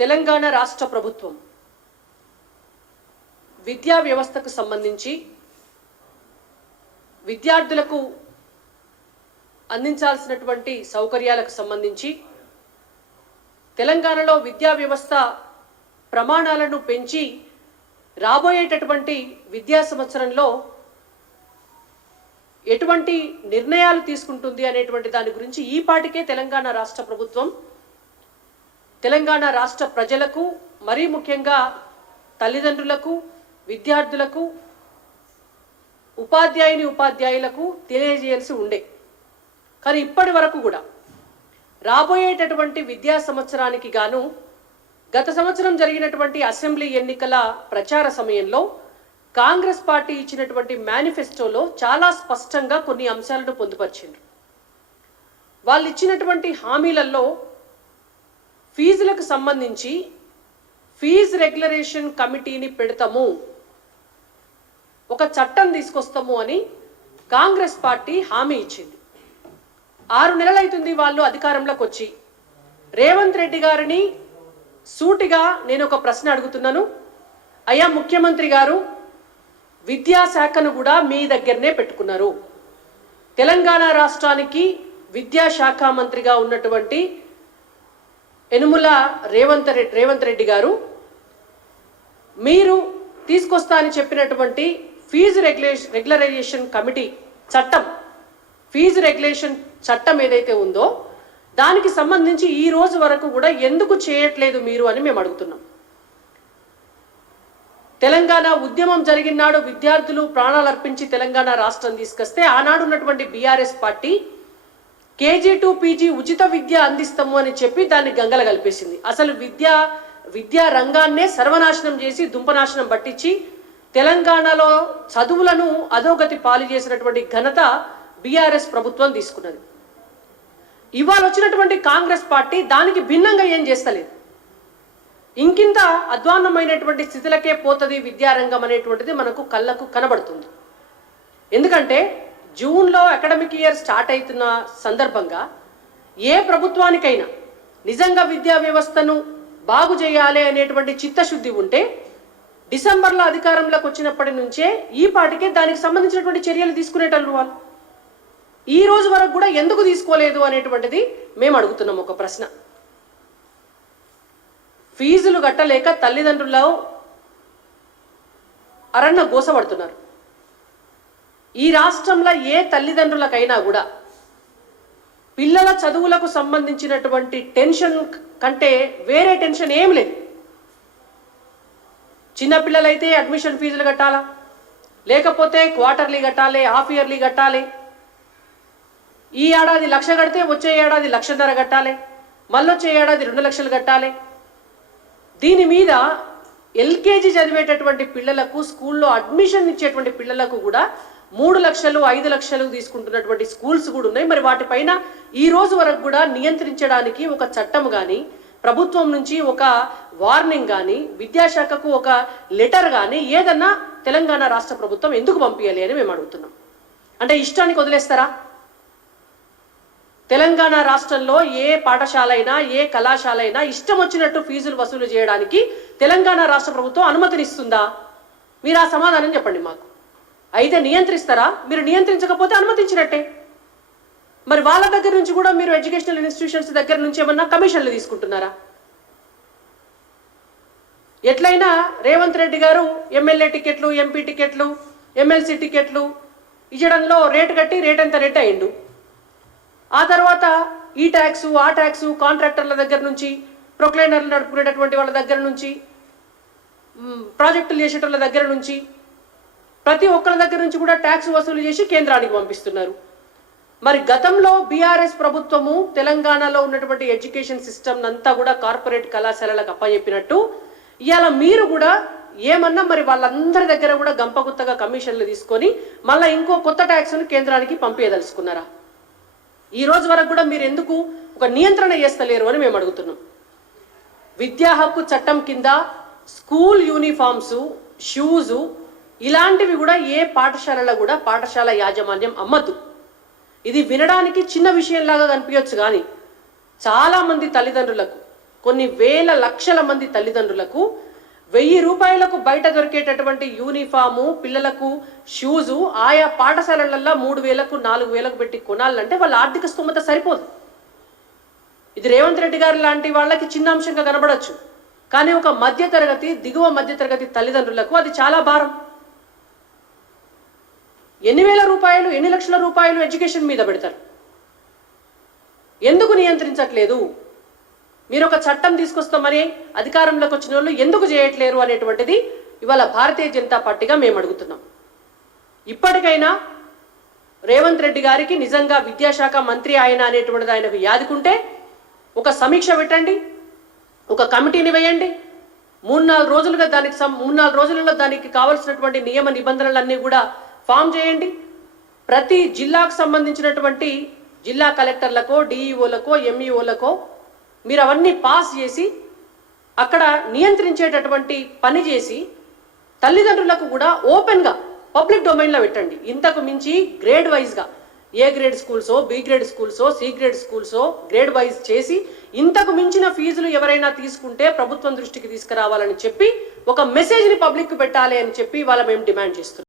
తెలంగాణ రాష్ట్ర ప్రభుత్వం విద్యా వ్యవస్థకు సంబంధించి విద్యార్థులకు అందించాల్సినటువంటి సౌకర్యాలకు సంబంధించి తెలంగాణలో విద్యా వ్యవస్థ ప్రమాణాలను పెంచి రాబోయేటటువంటి విద్యా సంవత్సరంలో ఎటువంటి నిర్ణయాలు తీసుకుంటుంది అనేటువంటి దాని గురించి ఈ పాటికే తెలంగాణ రాష్ట్ర ప్రభుత్వం తెలంగాణ రాష్ట్ర ప్రజలకు మరీ ముఖ్యంగా తల్లిదండ్రులకు విద్యార్థులకు ఉపాధ్యాయులకు తెలియజేయాల్సి ఉండే. కానీ ఇప్పటి వరకు కూడా రాబోయేటటువంటి విద్యా సంవత్సరానికి గాను గత సంవత్సరం జరిగినటువంటి అసెంబ్లీ ఎన్నికల ప్రచార సమయంలో కాంగ్రెస్ పార్టీ ఇచ్చినటువంటి మేనిఫెస్టోలో చాలా స్పష్టంగా కొన్ని అంశాలను పొందుపరిచిండ్రు. వాళ్ళు ఇచ్చినటువంటి హామీలలో ఫీజులకు సంబంధించి ఫీజు రెగ్యులరేషన్ కమిటీని పెడతాము, ఒక చట్టం తీసుకొస్తాము అని కాంగ్రెస్ పార్టీ హామీ ఇచ్చింది. 6 నెలలైతుంది వాళ్ళు అధికారంలోకి వచ్చి. రేవంత్ రెడ్డి గారిని సూటిగా నేను ఒక ప్రశ్న అడుగుతున్నాను. అయ్యా ముఖ్యమంత్రి గారు, విద్యాశాఖను కూడా మీ దగ్గరనే పెట్టుకున్నారు. తెలంగాణ రాష్ట్రానికి విద్యాశాఖ మంత్రిగా ఉన్నటువంటి యనుమల రేవంత్ రెడ్డి గారు, మీరు తీసుకొస్తా అని చెప్పినటువంటి ఫీజు రెగ్యులరైజేషన్ కమిటీ చట్టం, ఫీజు రెగ్యులేషన్ చట్టం ఏదైతే ఉందో దానికి సంబంధించి ఈ రోజు వరకు కూడా ఎందుకు చేయట్లేదు మీరు అని మేము అడుగుతున్నాం. తెలంగాణ ఉద్యమం జరిగినాడు విద్యార్థులు ప్రాణాలు అర్పించి తెలంగాణ రాష్ట్రం తీసుకొస్తే ఆనాడు ఉన్నటువంటి BRS party KG to PG ఉచిత విద్య అందిస్తాము అని చెప్పి దాన్ని గంగల కలిపేసింది. అసలు విద్యా రంగాన్నే సర్వనాశనం చేసి దుంపనాశనం పట్టించి తెలంగాణలో చదువులను అధోగతి పాలు చేసినటువంటి ఘనత బీఆర్ఎస్ ప్రభుత్వం తీసుకున్నది. ఇవాళ వచ్చినటువంటి కాంగ్రెస్ పార్టీ దానికి భిన్నంగా ఏం చేస్తలేదు. ఇంకింత అధ్వాన్నమైనటువంటి స్థితిలకే పోతుంది విద్యారంగం అనేటువంటిది మనకు కళ్ళకు కనబడుతుంది. ఎందుకంటే జూన్లో అకాడమిక్ ఇయర్ స్టార్ట్ అవుతున్న సందర్భంగా ఏ ప్రభుత్వానికైనా నిజంగా విద్యా వ్యవస్థను బాగు చేయాలి అనేటువంటి చిత్తశుద్ధి ఉంటే డిసెంబర్లో అధికారంలోకి వచ్చినప్పటి నుంచే ఈ పాటికే దానికి సంబంధించినటువంటి చర్యలు తీసుకునేటట్లు వాళ్ళు ఈ రోజు వరకు కూడా ఎందుకు తీసుకోలేదు అనేటువంటిది మేము అడుగుతున్నాం. ఒక ప్రశ్న. ఫీజులు కట్టలేక తల్లిదండ్రులు అరణ్య గోసపడుతున్నారు. ఈ రాష్ట్రంలో ఏ తల్లిదండ్రులకైనా కూడా పిల్లల చదువులకు సంబంధించినటువంటి టెన్షన్ కంటే వేరే టెన్షన్ ఏం లేదు. చిన్నపిల్లలైతే అడ్మిషన్ ఫీజులు కట్టాలా, లేకపోతే క్వార్టర్లీ కట్టాలి, హాఫ్ ఇయర్లీ కట్టాలి. ఈ ఏడాది 1,00,000 కడితే వచ్చే ఏడాది 1,50,000 కట్టాలి, మళ్ళొచ్చే ఏడాది 2 లక్షలు కట్టాలి. దీని మీద ఎల్కేజీ చదివేటటువంటి పిల్లలకు స్కూల్లో అడ్మిషన్ ఇచ్చేటువంటి పిల్లలకు కూడా 3 లక్షలు 5 లక్షలు తీసుకుంటున్నటువంటి స్కూల్స్ కూడా ఉన్నాయి. మరి వాటిపైన ఈ రోజు వరకు కూడా నియంత్రించడానికి ఒక చట్టం కానీ, ప్రభుత్వం నుంచి ఒక వార్నింగ్ కానీ, విద్యాశాఖకు ఒక లెటర్ కానీ ఏదన్నా తెలంగాణ రాష్ట్ర ప్రభుత్వం ఎందుకు పంపించాలి అని మేము అడుగుతున్నాం. అంటే ఇష్టానికి వదిలేస్తారా? తెలంగాణ రాష్ట్రంలో ఏ పాఠశాల అయినా ఏ కళాశాల అయినా ఇష్టం వచ్చినట్టు ఫీజులు వసూలు చేయడానికి తెలంగాణ రాష్ట్ర ప్రభుత్వం అనుమతినిస్తుందా? మీరు ఆ సమాధానం చెప్పండి మాకు. అయితే నియంత్రిస్తారా? మీరు నియంత్రించకపోతే అనుమతించినట్టే. మరి వాళ్ళ దగ్గర నుంచి కూడా మీరు ఎడ్యుకేషనల్ ఇన్స్టిట్యూషన్స్ దగ్గర నుంచి ఏమన్నా కమిషన్లు తీసుకుంటున్నారా? ఎట్లయినా రేవంత్ రెడ్డి గారు ఎమ్మెల్యే టికెట్లు, ఎంపీ టికెట్లు, ఎమ్మెల్సీ టికెట్లు ఇచ్చడంలో రేటు కట్టి రేట్ అయిండు. ఆ తర్వాత ఈ ట్యాక్సు ఆ ట్యాక్సు కాంట్రాక్టర్ల దగ్గర నుంచి, ప్రొక్లైనర్లు నడుపుకునేటటువంటి వాళ్ళ దగ్గర నుంచి, ప్రాజెక్టులు చేసేటోళ్ళ దగ్గర నుంచి, ప్రతి ఒక్కరి దగ్గర నుంచి కూడా ట్యాక్స్ వసూలు చేసి కేంద్రానికి పంపిస్తున్నారు. మరి గతంలో బీఆర్ఎస్ ప్రభుత్వము తెలంగాణలో ఉన్నటువంటి ఎడ్యుకేషన్ సిస్టమ్ అంతా కూడా కార్పొరేట్ కళాశాలలకు అప్పచెప్పినట్టు ఇవాళ మీరు కూడా ఏమన్నా మరి వాళ్ళందరి దగ్గర కూడా గంపగుత్తగా కమిషన్లు తీసుకొని మళ్ళీ ఇంకో కొత్త ట్యాక్స్ను కేంద్రానికి పంపించదలుచుకున్నారా? ఈ రోజు వరకు కూడా మీరు ఎందుకు ఒక నియంత్రణ చేస్తలేరు అని మేము అడుగుతున్నాం. విద్యా హక్కు చట్టం కింద స్కూల్ యూనిఫామ్స్, షూజు ఇలాంటివి కూడా ఏ పాఠశాలలో కూడా పాఠశాల యాజమాన్యం అమ్మద్దు. ఇది వినడానికి చిన్న విషయంలాగా కనిపించవచ్చు, కానీ చాలామంది తల్లిదండ్రులకు కొన్ని వేల లక్షల మంది తల్లిదండ్రులకు 1000 రూపాయలకు బయట దొరికేటటువంటి యూనిఫాము, పిల్లలకు షూజు ఆయా పాఠశాలలలో 3000కు 4000కు పెట్టి కొనాలంటే వాళ్ళ ఆర్థిక స్తోమత సరిపోదు. ఇది రేవంత్ రెడ్డి గారు లాంటి వాళ్ళకి చిన్న అంశంగా కనబడచ్చు, కానీ ఒక మధ్యతరగతి, దిగువ మధ్యతరగతి తల్లిదండ్రులకు అది చాలా భారం. ఎన్ని వేల రూపాయలు, ఎన్ని లక్షల రూపాయలు ఎడ్యుకేషన్ మీద పెడతారు. ఎందుకు నియంత్రించట్లేదు? మీరు ఒక చట్టం తీసుకొస్తామని అధికారంలోకి వచ్చిన వాళ్ళు ఎందుకు చేయట్లేరు అనేటువంటిది ఇవాళ భారతీయ జనతా పార్టీగా మేము అడుగుతున్నాం. ఇప్పటికైనా రేవంత్ రెడ్డి గారికి నిజంగా విద్యాశాఖ మంత్రి ఆయన అనేటువంటిది ఆయనకు యాదుకుంటే ఒక సమీక్ష పెట్టండి, ఒక కమిటీని వేయండి. 3-4 రోజులుగా 3-4 రోజులలో దానికి కావాల్సినటువంటి నియమ నిబంధనలన్నీ కూడా ఫామ్ చేయండి. ప్రతి జిల్లాకు సంబంధించినటువంటి జిల్లా కలెక్టర్లకో, డిఈఓలకో, ఎంఈఓలకో మీరు అవన్నీ పాస్ చేసి అక్కడ నియంత్రించేటటువంటి పని చేసి తల్లిదండ్రులకు కూడా ఓపెన్గా పబ్లిక్ డొమైన్లో పెట్టండి. ఇంతకు మించి గ్రేడ్ వైజ్గా ఏ గ్రేడ్ స్కూల్సో, బి గ్రేడ్ స్కూల్సో, సి గ్రేడ్ స్కూల్సో గ్రేడ్ వైజ్ చేసి ఇంతకు మించిన ఫీజులు ఎవరైనా తీసుకుంటే ప్రభుత్వం దృష్టికి తీసుకురావాలని చెప్పి ఒక మెసేజ్ని పబ్లిక్ పెట్టాలి అని చెప్పి ఇవాళ మేము డిమాండ్ చేస్తున్నాం.